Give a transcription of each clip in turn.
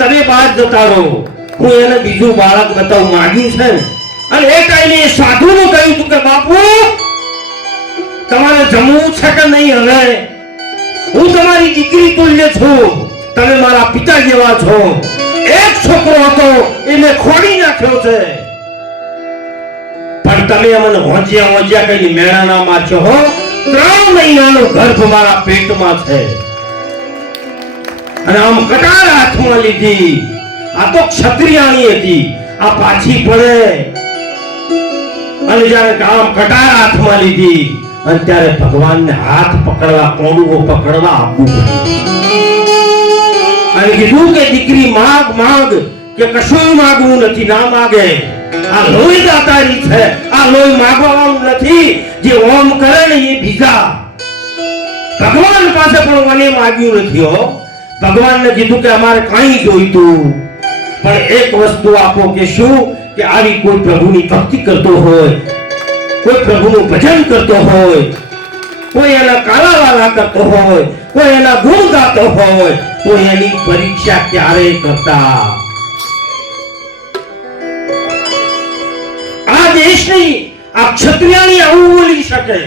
તમે બહાર જતા રહો, હું એને બીજું બાળક બતાવું માંગ્યું છે અને એ ટાઈમે એ સાધુનું કહ્યું હતું કે બાપુ તમારે જમવું છે કે નહીં? હવે હું તમારી દીકરી તુલ્ય છું, તમે મારા પિતા જેવા છો. એક છોકરો હતો એને ખોડી નાખ્યો છે, પણ તમે અમને હોંજિયા કઈ મેળાના માં છો. 3 મહિનાનો ગર્ભ મારા પેટમાં છે અને આમ કટાર હાથમાં લીધી. આ તો ક્ષત્રિયાણી હતી, આ પાછી પડે અને જ્યારે આમ કટાર હાથમાં લીધી અને ત્યારે ભગવાનને હાથ પકડવા, કોડુઓ પકડવા આપવું પડ્યું અને કીધું કે દીકરી માગ કે કશું માગવું નથી, ના માગે. આ લોહી દાતારી છે, આ લોહી માગવાનું નથી. જે ઓમ કરે ને એ બીજા. ભગવાન પાસે પણ મને માગ્યું નથી હો. ભગવાનને કીધું કે અમારે કાંઈ જોઈતું, પણ એક વસ્તુ આપો. કે શું? કે આવી કોઈ પ્રભુની ભક્તિ કરતો હોય, કોઈ પ્રભુનું ભજન કરતો હોય, કોઈ એના કાલાવાલા કરતો હોય, કોઈ એના ગુણ ગાતો હોય, તો એની પરીક્ષા ક્યારેય કરતા. આ દેશની આ ક્ષત્રિયાની આવું બોલી શકે.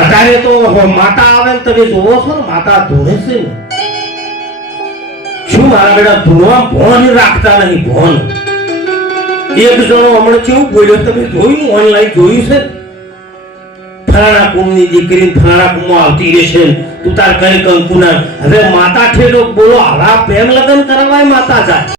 અત્યારે તો માતા આવે ને તમે જોવો છો ને, માતા ધૂણે છે ને. શું મારા બેટા ધૂણવા ભોન રાખતા નહીં? ભોન એક જણો હમણાં કેવું બોલ્યો, તમે જોયું? ઓનલાઈન જોયું છે? ફલાણા કુળની દીકરી ફલાણા કુળમાં આવતી રહેશે, તું તાર કઈ કંકુના. હવે માતા ઠેલો બોલો, હવા પ્રેમ લગ્ન કરાવાય માતા જાય.